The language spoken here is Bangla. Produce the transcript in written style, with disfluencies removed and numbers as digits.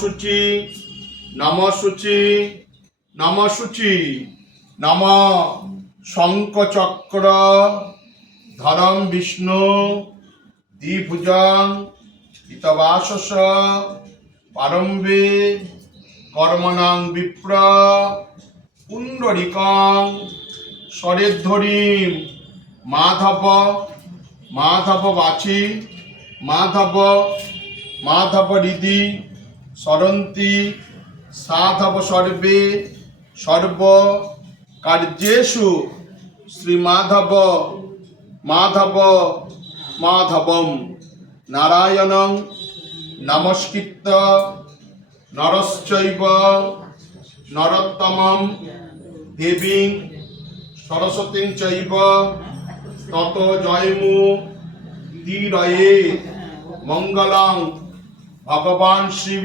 শুচি নম শুচি নম শুচি নম শঙ্খচক্র ধরম বিষ্ণু দ্বিভুজং হিতবাসস পারম্বে কর্মণাং বিপ্র পুণ্ডরিকং স্বরেদ্ধরিম মাধব মাধব বাচি মাধব মাধব হৃদি স্মরন্তি সাধব সর্বে সর্ব কার্যেষু শ্রীমাধব মাধব মাধবম নারায়ণং নমস্কৃত্য নরশ্চৈব নরোত্তমং দেবীং সরস্বতীং চৈব তত জয়মু ধীরয়ে মঙ্গলং ভগবান শ্রী